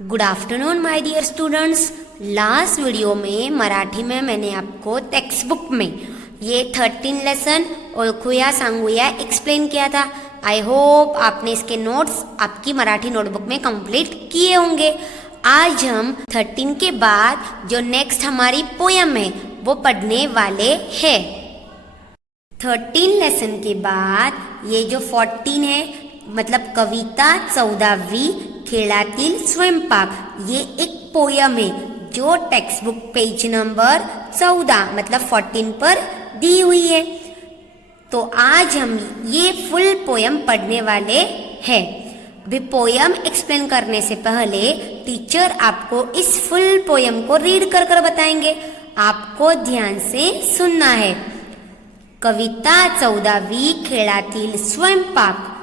Good afternoon my dear students. Last video में मराठी में मैंने आपको टेक्स्ट बुक में ये 13 लेसन ओळखूया सांगूया एक्सप्लेन किया था। आई होप आपने इसके नोट्स आपकी मराठी नोटबुक में कंप्लीट किए होंगे। आज हम 13 के बाद जो नेक्स्ट हमारी पोयम है वो पढ़ने वाले हैं। 13 लेसन के बाद ये जो 14 है मतलब कविता 14वीं खेळातील स्वयंपाक, ये एक पोयम है जो टेक्स्ट बुक पेज नंबर 14 मतलब 14 पर दी हुई है। तो आज हम ये फुल पोयम पढ़ने वाले हैं। अभी पोयम एक्सप्लेन करने से पहले टीचर आपको इस फुल पोयम को रीड कर कर बताएंगे, आपको ध्यान से सुनना है। कविता 14वीं खेळातील स्वयंपाक,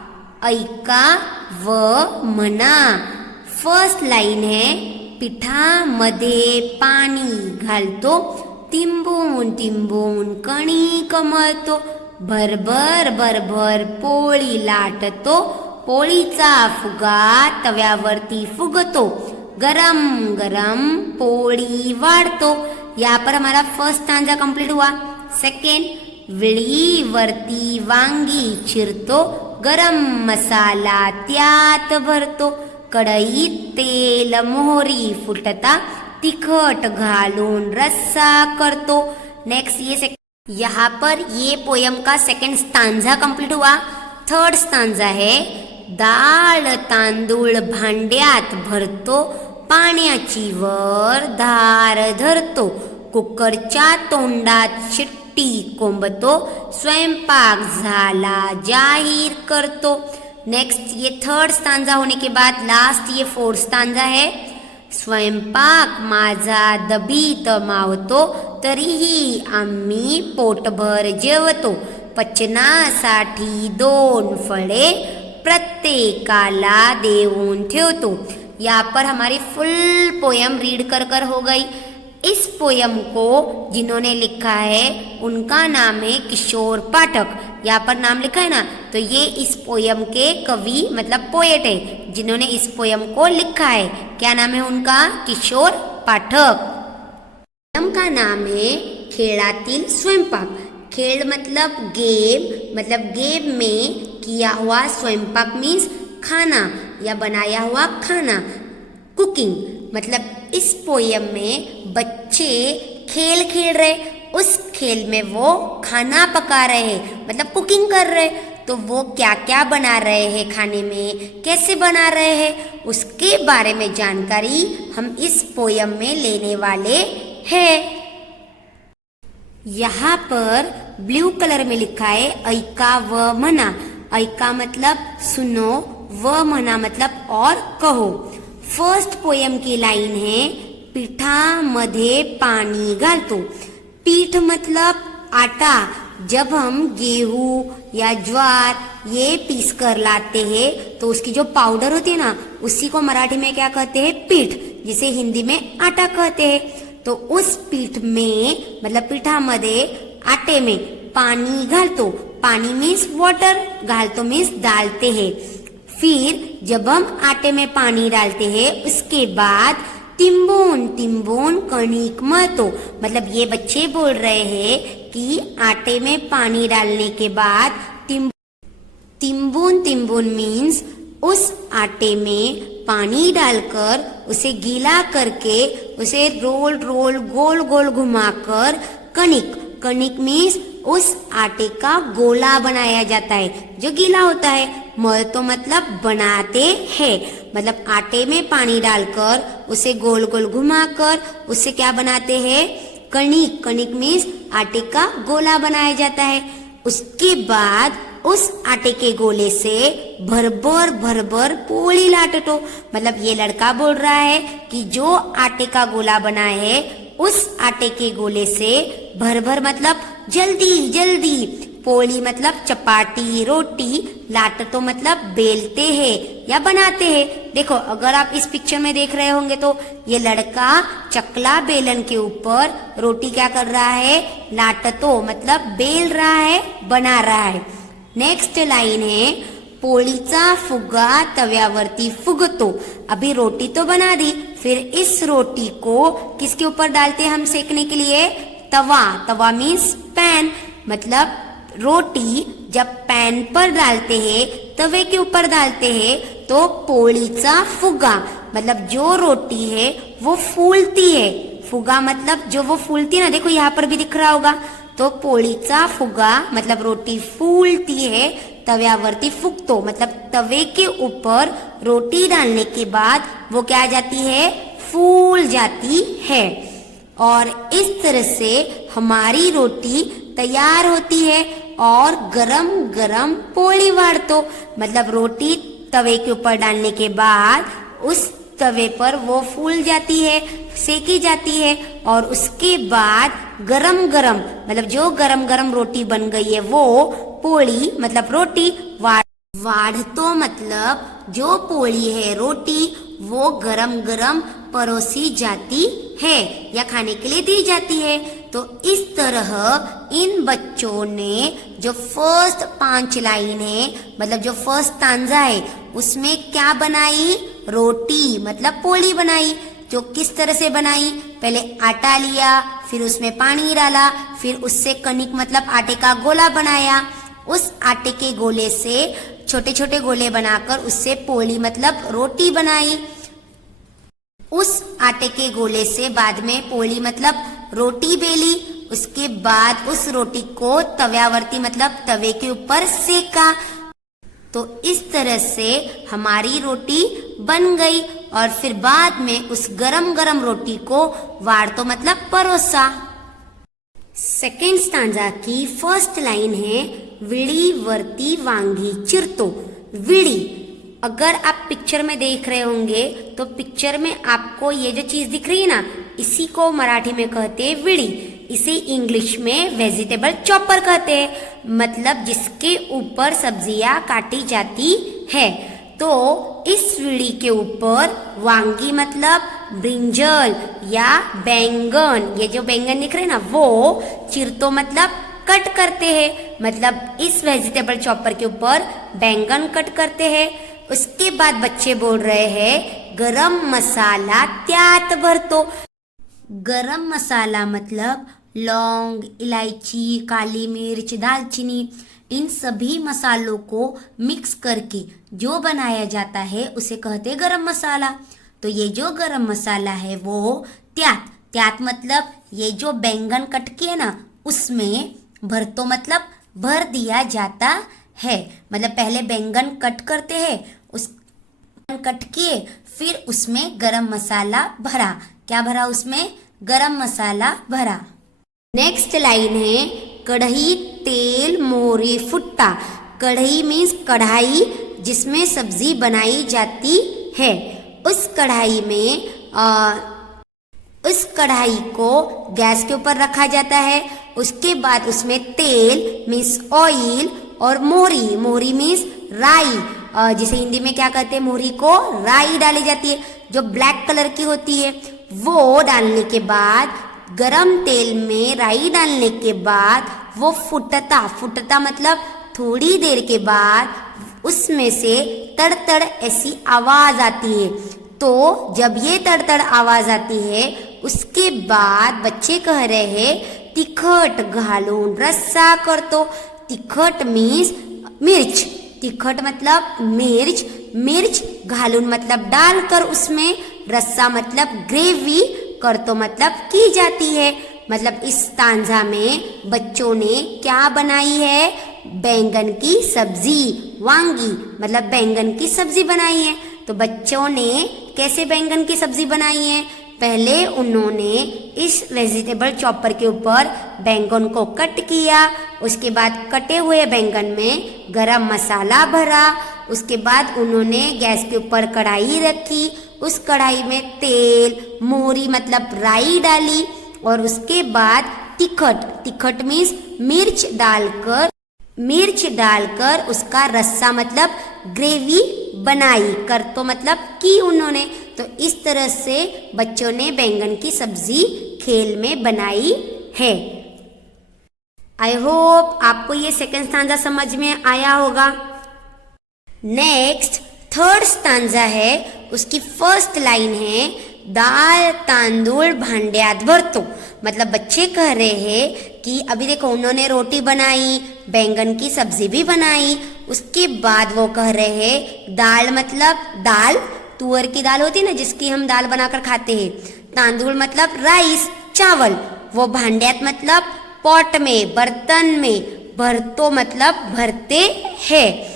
ऐका व म्हणा। फर्स्ट लाइन है, पिठामध्ये पाणी घालतो, तिंबून तिंबून कणिक मळतो, भरभर भरभर पोळी लाटतो, पोळीचा फुगा तव्यावरती फुगतो, गरम गरम पोळी वाढतो। यहाँ पर हमारा फर्स्ट स्टांजा कंप्लीट हुआ। सेकेंड, विळीवरती वांगी चिरतो, गरम मसाला त्यात भरतो, कढईत तेल मोहरी फुटता, तिखट घालून रस्सा करतो। नेक्स्ट यहाँ पर ये पोयम का सेकंड स्टांजा कंप्लीट हुआ। थर्ड स्टांजा है, डाळ तांदूळ भांड्यात भरतो, पाण्याची वर धार धरतो, कुकरच्या तोंडात शिट्टी कोंबतो, स्वयंपाक झाला जाहीर करतो। नेक्स्ट ये थर्ड स्टांजा होने के बाद लास्ट ये फोर्थ स्टांजा है, स्वयंपाक माझा दबीत मावतो, तरीही आम्ही पोटभर जेवतो, पचनासाठी 2 फळे प्रत्येकाला देऊन ठेवतो। यहाँ पर हमारी फुल पोयम रीड कर कर हो गई। इस पोयम को जिन्होंने लिखा है उनका नाम है किशोर पाठक। यहाँ पर नाम लिखा है ना, तो ये इस पोयम के कवि मतलब पोएट है जिन्होंने इस पोयम को लिखा है। क्या नाम है उनका? किशोर पाठक। पोयम का नाम है खेळातील स्वयंपाक। खेल मतलब गेम में किया हुआ, स्वयंपाक मीन्स खाना या बनाया हुआ खाना, कुकिंग। मतलब इस पोयम में बच्चे खेल खेल रहे, उस खेल में वो खाना पका रहे हैं मतलब कुकिंग कर रहे। तो वो क्या क्या बना रहे हैं, खाने में कैसे बना रहे हैं, उसके बारे में जानकारी हम इस पोयम में लेने वाले हैं। यहाँ पर ब्लू कलर में लिखा है ऐका व म्हणा। ऐका मतलब सुनो, व म्हणा मतलब और कहो। फर्स्ट पोयम की लाइन है, पीठामध्ये पानी घालतो। पीठ मतलब आटा। जब हम गेहूं या ज्वार ये पीस कर लाते हैं तो उसकी जो पाउडर होती है ना, उसी को मराठी में क्या कहते हैं? पीठ, जिसे हिंदी में आटा कहते हैं। तो उस पीठ में मतलब पीठामध्ये आटे में पानी घालतो। पानी मीन्स वाटर, घालतो मीन्स डालते हैं। फिर जब हम आटे में पानी डालते हैं उसके बाद तिंबून तिंबून कणिक मळतो। मतलब ये बच्चे बोल रहे हैं कि आटे में पानी डालने के बाद तिंबून तिंबून मीन्स उस आटे में पानी डालकर उसे गीला करके उसे रोल रोल गोल गोल घुमाकर कणिक मीन्स उस आटे का गोला बनाया जाता है जो गीला होता है। मळतो मतलब बनाते हैं, मतलब आटे में पानी डालकर उसे गोल गोल घुमाकर उससे क्या बनाते हैं? कणिक मीन्स आटे का गोला बनाया जाता है। उसके बाद उस आटे के गोले से भरभर भरभर पोळी लाटतो। मतलब ये लड़का बोल रहा है कि जो आटे का गोला बना है उस आटे के गोले से भरभर मतलब जल्दी जल्दी, पोली मतलब चपाटी रोटी, लाटतो मतलब बेलते हैं या बनाते हैं। देखो अगर आप इस पिक्चर में देख रहे होंगे तो ये लड़का चकला बेलन के ऊपर रोटी क्या कर रहा है? लाटतो मतलब बेल रहा है, बना रहा है। नेक्स्ट लाइन है, पोळीचा फुगा तव्यावरती फुगतो। अभी रोटी तो बना दी, फिर इस रोटी को किसके ऊपर डालते हैं हम सेकने के लिए? तवा। तवा मीन्स पैन, मतलब रोटी जब पैन पर डालते हैं, तवे के ऊपर डालते हैं, तो पोळीचा फुगा मतलब जो रोटी है वो फूलती है। फुगा मतलब जो वो फूलती है ना, देखो यहाँ पर भी दिख रहा होगा। तो पोळीचा फुगा मतलब रोटी फूलती है, तव्यावरती फुगतो मतलब तवे के ऊपर रोटी डालने के बाद वो क्या आ जाती है? फूल जाती है। और इस तरह से हमारी रोटी तैयार होती है और गरम गरम पोळी वाढतो मतलब रोटी तवे के ऊपर डालने के बाद उस तवे पर वो फूल जाती है, सेकी जाती है और उसके बाद गरम गरम मतलब जो गरम गरम रोटी बन गई है वो पोळी मतलब रोटी वाढतो मतलब जो पोळी है रोटी वो गरम गरम परोसी जाती है या खाने के लिए दी जाती है। तो इस तरह इन बच्चों ने जो फर्स्ट 5 लाइन है मतलब जो फर्स्ट स्टांजा है उसमें क्या बनाई? रोटी मतलब पोळी बनाई। जो किस तरह से बनाई? पहले आटा लिया, फिर उसमें पानी डाला, फिर उससे कणिक मतलब आटे का गोला बनाया। उस आटे के गोले से छोटे छोटे गोले बनाकर उससे पोळी मतलब रोटी बनाई। उस आटे के गोले से बाद में पोळी मतलब रोटी बेली। उसके बाद उस रोटी को तव्यावरती मतलब तवे के ऊपर सेका। तो इस तरह से हमारी रोटी बन गई और फिर बाद में उस गरम गरम रोटी को वाढतो मतलब परोसा। सेकंड स्टांजा की फर्स्ट लाइन है विड़ी वरती वांगी चिरतो। विड़ी, अगर आप पिक्चर में देख रहे होंगे तो पिक्चर में आपको ये जो चीज दिख रही है ना, इसी को मराठी में कहते हैं विड़ी। इसे इंग्लिश में वेजिटेबल चॉपर कहते हैं मतलब जिसके ऊपर सब्जियां काटी जाती है। तो इस विड़ी के ऊपर वांगी मतलब ब्रिंजल या बैंगन, ये जो बैंगन दिख रहे हैं ना वो चिरतो मतलब कट करते हैं मतलब इस वेजिटेबल चॉपर के ऊपर बैंगन कट करते हैं। उसके बाद बच्चे बोल रहे हैं गरम मसाला त्यात भरतो। गरम मसाला मतलब लौंग, इलायची, काली मिर्च, दालचीनी, इन सभी मसालों को मिक्स करके जो बनाया जाता है उसे कहते हैं गरम मसाला। तो ये जो गरम मसाला है वो त्यात मतलब ये जो बैंगन कट किए ना उसमें भरतो मतलब भर दिया जाता है। मतलब पहले बैंगन कट करते हैं, उस कट किए फिर उसमें गरम मसाला भरा। क्या भरा? उसमें गरम मसाला भरा। नेक्स्ट लाइन है कढ़ी तेल मोहरी फुट्टा। कढ़ी मीन्स कढ़ाई जिसमें सब्जी बनाई जाती है। उस कढ़ाई में उस कढ़ाई को गैस के ऊपर रखा जाता है। उसके बाद उसमें तेल मीन्स ऑयल और मोहरी मीन्स राई, जिसे हिंदी में क्या कहते हैं, मोहरी को राई डाली जाती है जो ब्लैक कलर की होती है। वो डालने के बाद गरम तेल में राई डालने के बाद वो फुटता मतलब थोड़ी देर के बाद उसमें से तड़ ऐसी आवाज आती है। तो जब ये तड़ आवाज आती है उसके बाद बच्चे कह रहे हैं तिखट घालून रस्सा करतो। तिखट मीन्स मिर्च, तिखट मतलब मिर्च घालून मतलब डालकर उसमें, रस्सा मतलब ग्रेवी, करतो मतलब की जाती है। मतलब इस स्टांजा में बच्चों ने क्या बनाई है? बैंगन की सब्जी, वांगी मतलब बैंगन की सब्जी बनाई है। तो बच्चों ने कैसे बैंगन की सब्जी बनाई है? पहले उन्होंने इस वेजिटेबल चॉपर के ऊपर बैंगन को कट किया, उसके बाद कटे हुए बैंगन में गरम मसाला भरा, उसके बाद उन्होंने गैस के ऊपर कढ़ाई रखी, उस कढ़ाई में तेल मोहरी मतलब राई डाली और उसके बाद तिखट मीन्स मिर्च डालकर उसका रस्सा मतलब ग्रेवी बनाई, कर तो मतलब की उन्होंने। तो इस तरह से बच्चों ने बैंगन की सब्जी खेल में बनाई है। आई होप आपको ये सेकंड स्टांजा समझ में आया होगा। नेक्स्ट थर्ड स्टांजा है, उसकी फर्स्ट लाइन है दाल तांदूळ भांड्यात भरतो। मतलब बच्चे कह रहे हैं कि अभी देखो उन्होंने रोटी बनाई, बैंगन की सब्जी भी बनाई, उसके बाद वो कह रहे हैं दाल मतलब दाल, तुअर की दाल होती है ना जिसकी हम दाल बनाकर खाते हैं, तांदूळ मतलब राइस चावल, वो भांड्यात मतलब पॉट में बर्तन में, भरतो मतलब भरते हैं।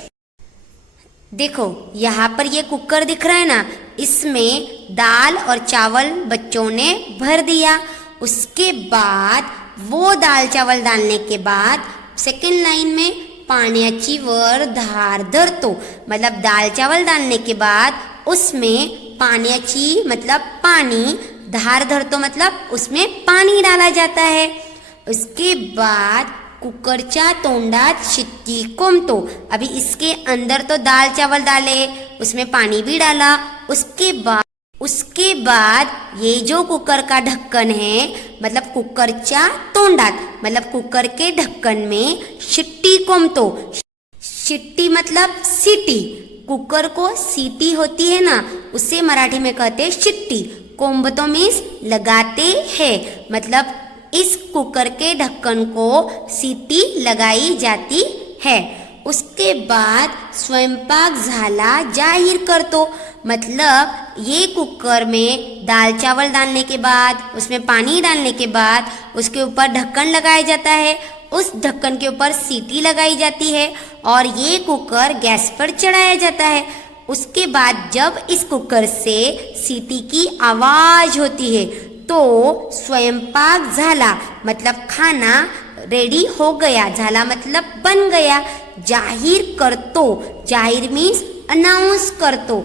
देखो यहाँ पर ये कुकर दिख रहा है ना, इसमें दाल और चावल बच्चों ने भर दिया। उसके बाद वो दाल चावल डालने के बाद सेकंड लाइन में पाण्याची वर धार धरतो, मतलब दाल चावल डालने के बाद उसमें पाण्याची मतलब पानी, धार धरतो मतलब उसमें पानी डाला जाता है। उसके बाद कुकरच्या तोंडात शिट्टी कोंबतो। अभी इसके अंदर तो दाल चावल डाले, उसमें पानी भी डाला। उसके बाद ये जो कुकर का ढक्कन है, मतलब कुकरच्या तोंडात मतलब कुकर के ढक्कन में शिट्टी कोंबतो। शिट्टी मतलब सीटी, कुकर को सीटी होती है ना, उसे मराठी में कहते हैं शिट्टी। कोंबतो मीन्स लगाते हैं, मतलब इस कुकर के ढक्कन को सीटी लगाई जाती है। उसके बाद स्वयंपाक झाला जाहिर करतो, मतलब ये कुकर में दाल चावल डालने के बाद, उसमें पानी डालने के बाद उसके ऊपर ढक्कन लगाया जाता है, उस ढक्कन के ऊपर सीटी लगाई जाती है और ये कुकर गैस पर चढ़ाया जाता है। उसके बाद जब इस कुकर से सीटी की आवाज़ होती है तो स्वयंपाक झाला मतलब खाना रेडी हो गया, झाला मतलब बन गया। जाहिर करतो, जाहिर मीन्स अनाउंस करतो,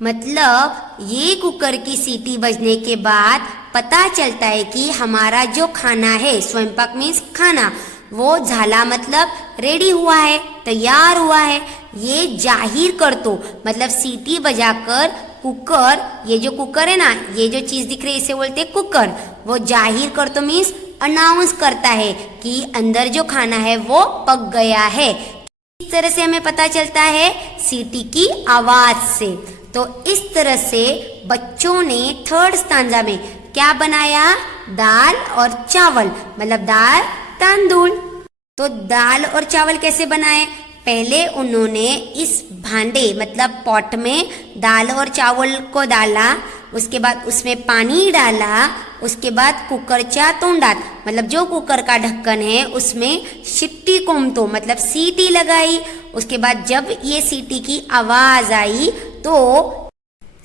मतलब ये कुकर की सीटी बजने के बाद पता चलता है कि हमारा जो खाना है, स्वयंपाक मीन्स खाना, वो झाला मतलब रेडी हुआ है, तैयार हुआ है। ये जाहिर करतो मतलब सीटी बजाकर कुकर, ये जो कुकर है ना, ये जो चीज़ दिख रही है इसे बोलते हैं कुकर, वो जाहिर करतो मीन्स अनाउंस करता है कि अंदर जो खाना है वो पक गया है। इस तरह से हमें पता चलता है सीटी की आवाज़ से। तो इस तरह से बच्चों ने थर्ड स्टांजा में क्या बनाया, दाल और चावल, मतलब दाल तांदूळ। तो दाल और चावल कैसे बनाए, पहले उन्होंने इस भांडे मतलब पॉट में दाल और चावल को डाला, उसके बाद उसमें पानी डाला, उसके बाद कुकरच्या तोंडात मतलब जो कुकर का ढक्कन है उसमें शिट्टी कोंबतो मतलब सीटी लगाई। उसके बाद जब ये सीटी की आवाज़ आई तो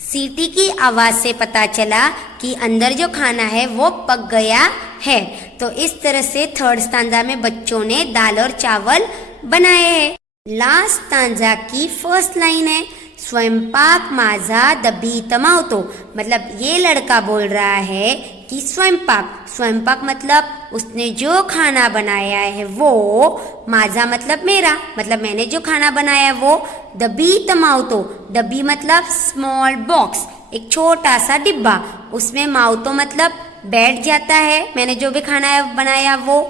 सीटी की आवाज़ से पता चला कि अंदर जो खाना है वो पक गया है। तो इस तरह से थर्ड स्टांजा में बच्चों ने दाल और चावल बनाए हैं। लास्ट स्टांजा की फर्स्ट लाइन है, स्वयंपाक माझा दबी तमावतो, मतलब ये लड़का बोल रहा है कि स्वयंपाक मतलब उसने जो खाना बनाया है वो, माझा मतलब मेरा, मतलब मैंने जो खाना बनाया वो, दबी तमावतो, डब्बी मतलब स्मॉल बॉक्स, एक छोटा सा डिब्बा, उसमें मावतो मतलब बैठ जाता है, मैंने जो भी खाना बनाया वो।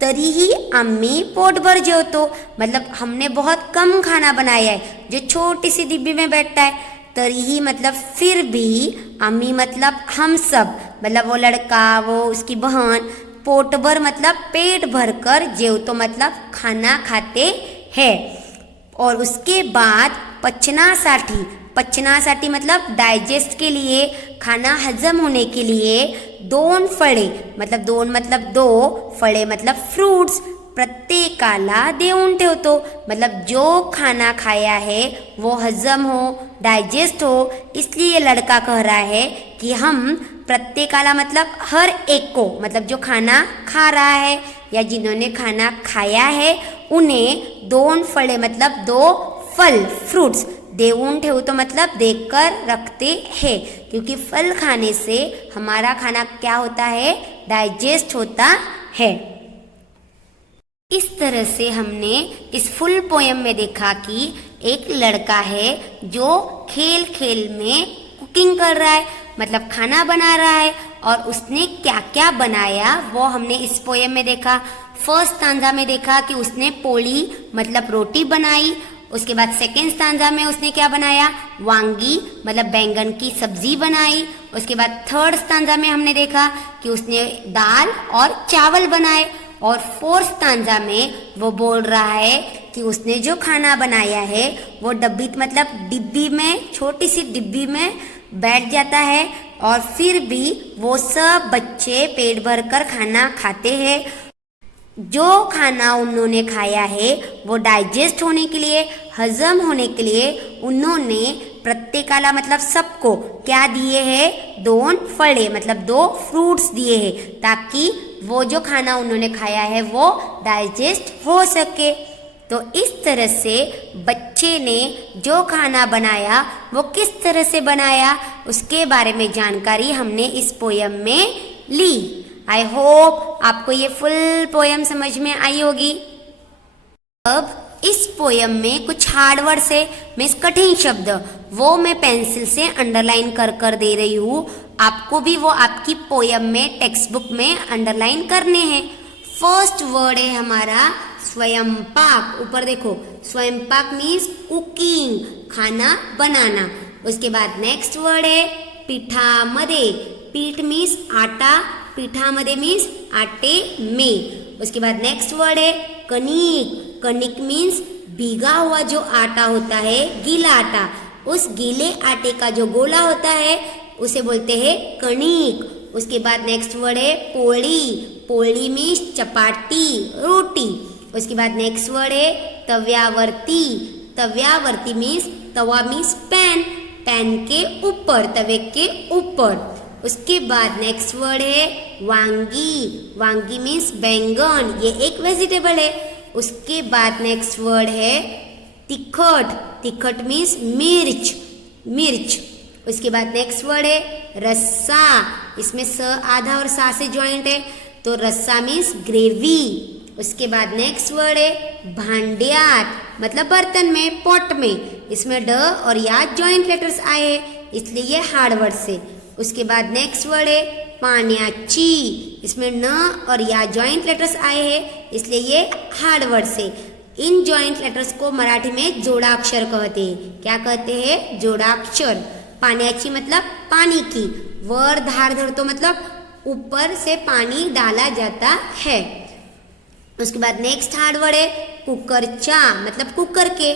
तरीही आम्ही पोटभर जेवतो, मतलब हमने बहुत कम खाना बनाया है जो छोटी सी डिब्बी में बैठता है। तरीही मतलब फिर भी, आम्ही मतलब हम सब, मतलब वो लड़का, वो उसकी बहन, पोटभर मतलब पेट भर कर, जेवतो मतलब खाना खाते हैं। और उसके बाद पचनासाठी मतलब डाइजेस्ट के लिए, खाना हजम होने के लिए दोन फळे मतलब दोन मतलब दो, फळे मतलब फ्रूट्स प्रत्येकाला देऊन ठेवतो, मतलब जो खाना खाया है वो हजम हो, डाइजेस्ट हो। इसलिए ये लड़का कह रहा है कि हम प्रत्येकाला मतलब हर एक को, मतलब जो खाना खा रहा है या जिन्होंने खाना खाया है उन्हें दोन फळे मतलब दो फल फ्रूट्स देऊन ठेवतो मतलब देकर रखते हैं, क्योंकि फल खाने से हमारा खाना क्या होता है, डाइजेस्ट होता है। इस तरह से हमने इस फुल पोयम में देखा कि एक लड़का है जो खेल खेल में कुकिंग कर रहा है, मतलब खाना बना रहा है, और उसने क्या क्या बनाया वो हमने इस पोयम में देखा। फर्स्ट स्टांजा में देखा कि उसने पोली मतलब रोटी बनाई, उसके बाद सेकेंड स्टांजा में उसने क्या बनाया, वांगी मतलब बैंगन की सब्जी बनाई। उसके बाद थर्ड स्टांजा में हमने देखा कि उसने दाल और चावल बनाए। और फोर्थ स्टांजा में वो बोल रहा है कि उसने जो खाना बनाया है वो डब्बी मतलब डिब्बी में, छोटी सी डिब्बी में बैठ जाता है और फिर भी वो सब बच्चे पेट भर कर खाना खाते हैं। जो खाना उन्होंने खाया है वो डाइजेस्ट होने के लिए, हजम होने के लिए उन्होंने प्रत्येकाला मतलब सबको क्या दिए हैं, 2 फले मतलब 2 फ्रूट्स दिए हैं, ताकि वो जो खाना उन्होंने खाया है वो डाइजेस्ट हो सके। तो इस तरह से बच्चे ने जो खाना बनाया वो किस तरह से बनाया उसके बारे में जानकारी हमने इस पोयम में ली। आई होप आपको ये फुल पोयम समझ में आई होगी। अब इस पोयम में कुछ हार्ड वर्ड्स है, मीन्स कठिन शब्द, वो मैं पेंसिल से अंडरलाइन कर कर दे रही हूँ। आपको भी वो आपकी पोयम में, टेक्स्ट बुक में अंडरलाइन करने हैं। फर्स्ट वर्ड है हमारा स्वयंपाक। ऊपर देखो, स्वयंपाक मीन्स कुकिंग, खाना बनाना। उसके बाद नेक्स्ट वर्ड है पीठामध्ये। पीठ मीन्स आटा, पीठामध्ये मीन्स आटे में। उसके बाद नेक्स्ट वर्ड है कणिक। कणिक मीन्स भीगा हुआ जो आटा होता है, गीला आटा, उस गीले आटे का जो गोला होता है उसे बोलते हैं कणिक। उसके बाद नेक्स्ट वर्ड है पोळी। पोळी मीन्स चपाटी, रोटी। उसके बाद नेक्स्ट वर्ड है तव्यावरती। तव्यावरती मीन्स, तवा मीन्स पैन, पैन के ऊपर, तवे के ऊपर। उसके बाद नेक्स्ट वर्ड है वांगी। वांगी मीन्स बैंगन, ये एक वेजिटेबल है। उसके बाद नेक्स्ट वर्ड है तिखट। तिखट मीन्स मिर्च, मिर्च। उसके बाद नेक्स्ट वर्ड है रस्सा। इसमें स आधा और सा से ज्वाइंट है, तो रस्सा मीन्स ग्रेवी। उसके बाद नेक्स्ट वर्ड है भांड्यात, मतलब बर्तन में, पॉट में। इसमें ड और या ज्वाइंट लेटर्स आए हैं, इसलिए ये हार्ड वर्ड से। उसके बाद नेक्स्ट वर्ड है पाण्याची। इसमें न और या ज्वाइंट लेटर्स आए हैं, इसलिए ये हार्ड वर्ड से। इन ज्वाइंट लेटर्स को मराठी में जोड़ाक्षर कहते हैं। क्या कहते हैं? जोड़ाक्षर। पाण्याची मतलब पानी की, वर धार धरतो मतलब ऊपर से पानी डाला जाता है। उसके बाद नेक्स्ट हार्ड वर्ड है कुकरचा, मतलब कुकर के।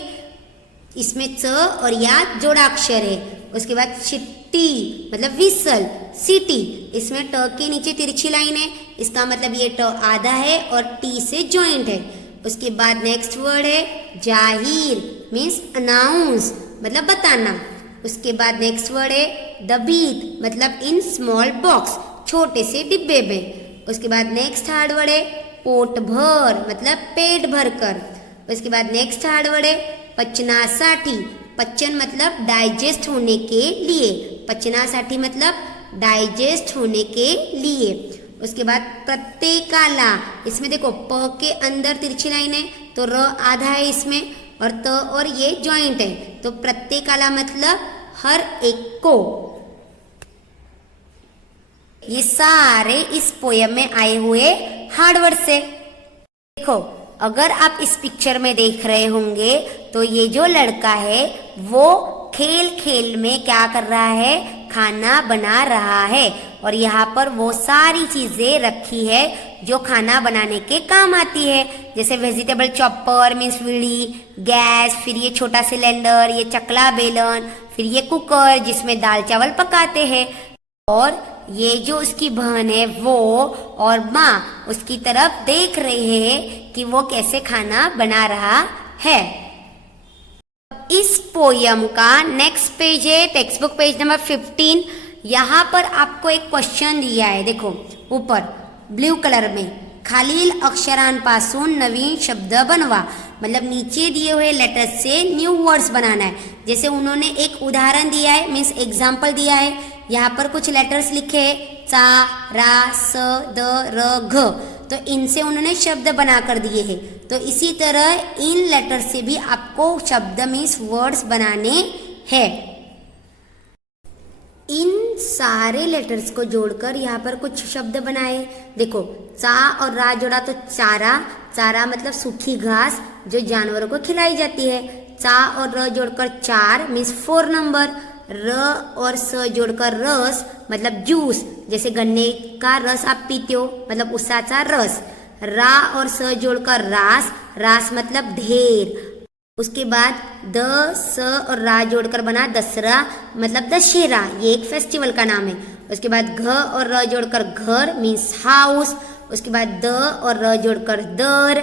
इसमें च और या जोड़ाक्षर है। उसके बाद चिट्टी मतलब विसल, सिटी। इसमें ट के नीचे तिरछी लाइन है, इसका मतलब ये ट आधा है और टी से ज्वाइंट है। उसके बाद नेक्स्ट वर्ड है जाहिर, मीन्स अनाउंस, मतलब बताना। उसके बाद नेक्स्ट वर्ड है दबीत, मतलब इन स्मॉल बॉक्स, छोटे से डिब्बे में। उसके बाद नेक्स्ट हार्ड वर्ड है पोट भर, मतलब पेट भर कर। उसके बाद नेक्स्ट हार्ड वर्ड है पचनासाठी। पचन मतलब डाइजेस्ट होने के लिए, पचनासाठी मतलब डाइजेस्ट होने के लिए। उसके बाद प्रत्येकाला, इसमें देखो प के अंदर तिरछी लाइन है तो र आधा है इसमें, और त और ये ज्वाइंट है, तो प्रत्येकाला मतलब हर एक को। ये सारे इस पोयम में आए हुए हार्ड वर्ड से। देखो, अगर आप इस पिक्चर में देख रहे होंगे तो ये जो लड़का है वो खेल खेल में क्या कर रहा है, खाना बना रहा है। और यहाँ पर वो सारी चीजें रखी है जो खाना बनाने के काम आती है, जैसे वेजिटेबल चॉपर मीन्स विड़ी, गैस, फिर ये छोटा सिलेंडर, ये चकला बेलन, फिर ये कुकर जिसमें दाल चावल पकाते हैं। और ये जो उसकी बहन है वो और माँ उसकी तरफ देख रहे हैं कि वो कैसे खाना बना रहा है। इस पोयम का नेक्स्ट पेज है टेक्स्ट बुक पेज नंबर 15। यहाँ पर आपको एक क्वेश्चन दिया है, देखो ऊपर ब्लू कलर में, खालील अक्षरांपासून नवीन शब्द बनवा। मतलब नीचे दिए हुए लेटर से न्यू वर्ड्स बनाना है। जैसे उन्होंने एक उदाहरण दिया है, मीन्स एग्जाम्पल दिया है। यहाँ पर कुछ लेटर्स लिखे हैं, चा, रा, स, द, र, घ, तो इनसे उन्होंने शब्द बना कर दिए हैं। तो इसी तरह इन लेटर से भी आपको शब्द मीन्स वर्ड्स बनाने हैं। इन सारे लेटर्स को जोड़कर यहाँ पर कुछ शब्द बनाए। देखो, चा और रा जोड़ा तो चारा, चारा मतलब सूखी घास जो जानवरों को खिलाई जाती है। चा और र जोड़कर 4 मीन्स 4 नंबर। र और स जोड़कर रस मतलब जूस, जैसे गन्ने का रस आप पीते हो मतलब उसाचा रस। रा और स जोड़कर रास, रास मतलब ढेर। उसके बाद द स और रा जोड़कर बना दसरा मतलब दशहरा, ये एक फेस्टिवल का नाम है। उसके बाद घ और र जोड़कर घर मीन्स हाउस। उसके बाद द और र जोड़कर दर,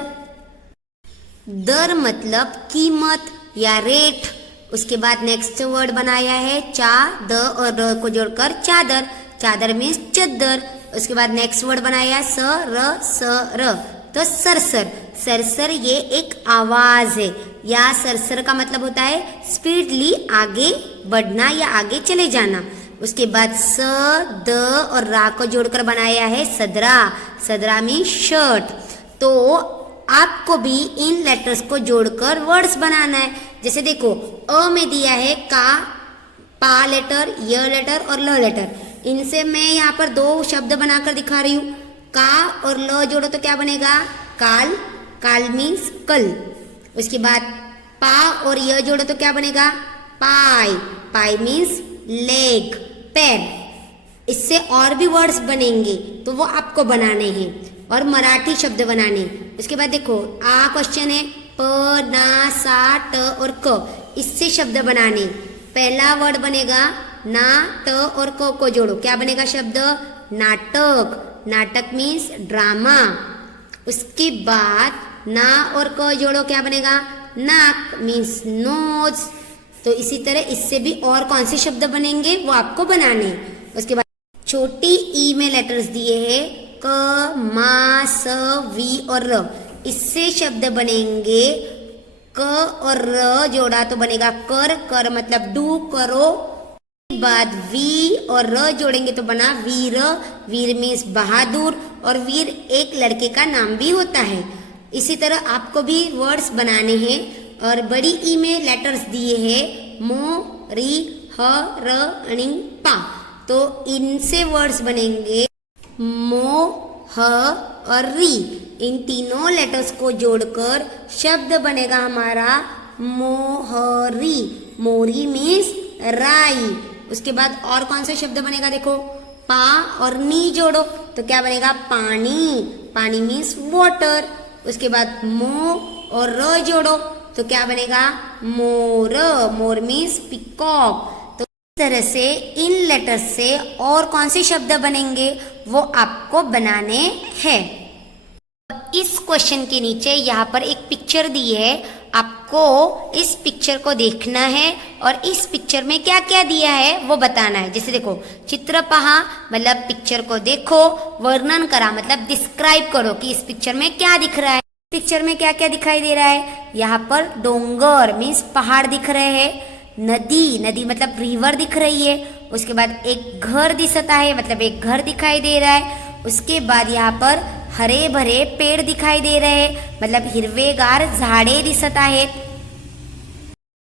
दर मतलब कीमत या रेट। उसके बाद नेक्स्ट वर्ड बनाया है चा द और र को जोड़कर चादर, चादर मीन्स चद्दर। उसके बाद नेक्स्ट वर्ड बनाया स र तो सरसर, सरसर ये एक आवाज है या सरसर का मतलब होता है स्पीडली आगे बढ़ना या आगे चले जाना। उसके बाद स द और रा को जोड़कर बनाया है सदरा, सदरा मीन्स शर्ट। तो आपको भी इन लेटर्स को जोड़कर वर्ड्स बनाना है। जैसे देखो अ में दिया है का, पा लेटर, य लेटर और ल लेटर। इनसे मैं यहाँ पर 2 शब्द बनाकर दिखा रही हूँ। का और ल जोड़ो तो क्या बनेगा काल, काल मीन्स कल। उसके बाद पा और य जोड़ो तो क्या बनेगा पाई, पाई मीन्स लेग, पैर। इससे और भी वर्ड्स बनेंगे तो वो आपको बनाने हैं और मराठी शब्द बनाने। उसके बाद देखो आ क्वेश्चन है प ना सा ट और क, इससे शब्द बनाने। पहला वर्ड बनेगा ना ट और क को जोड़ो, क्या बनेगा शब्द नाटक, नाटक मीन्स ड्रामा। उसके बाद ना और क जोड़ो क्या बनेगा नाक मीन्स नोज। तो इसी तरह इससे भी और कौन से शब्द बनेंगे वो आपको बनाने। उसके बाद छोटी ई में लेटर्स दिए हैं क मा स वी और र, इससे शब्द बनेंगे क और र जोड़ा तो बनेगा कर, कर मतलब डू करो। बाद वी और र जोड़ेंगे तो बना वीर, वीर मीन्स बहादुर और वीर एक लड़के का नाम भी होता है। इसी तरह आपको भी वर्ड्स बनाने हैं और बड़ी ई में लेटर्स दिए हैं मो री ह र णी पा, तो इनसे वर्ड्स बनेंगे मो ह और री। इन तीनों लेटर्स को जोड़कर शब्द बनेगा हमारा मोहरी, मोरी मीन्स राई। उसके बाद और कौन सा शब्द बनेगा देखो पा और नी जोड़ो तो क्या बनेगा पानी, पानी मीन्स वाटर। उसके बाद मो और र जोड़ो तो क्या बनेगा मोर, मोर मीन्स पिकॉक। तो इस तरह से इन लेटर से और कौन से शब्द बनेंगे वो आपको बनाने हैं। इस क्वेश्चन के नीचे यहाँ पर एक पिक्चर दी है, आपको इस पिक्चर को देखना है और इस पिक्चर में क्या क्या दिया है वो बताना है। जैसे देखो चित्र पहा मतलब पिक्चर को देखो, वर्णन करा मतलब डिस्क्राइब करो कि इस पिक्चर में क्या दिख रहा है, पिक्चर में क्या क्या दिखाई दे रहा है। यहाँ पर डोंगर मीन्स पहाड़ दिख रहे हैं, नदी, नदी मतलब रिवर दिख रही है। उसके बाद एक घर दिसता है मतलब एक घर दिखाई दे रहा है। उसके बाद यहाँ पर हरे भरे पेड़ दिखाई दे रहे हैं मतलब हिरवेगार झाड़े दिसत आहेत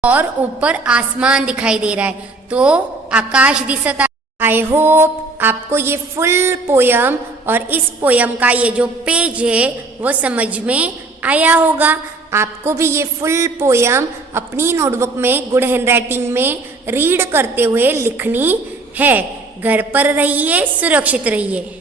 और ऊपर आसमान दिखाई दे रहा है तो आकाश दिसत है। आई होप आपको ये फुल पोयम और इस पोयम का ये जो पेज है वो समझ में आया होगा। आपको भी ये फुल पोयम अपनी नोटबुक में गुड हैंडराइटिंग में रीड करते हुए लिखनी है। घर पर रहिए, सुरक्षित रहिए।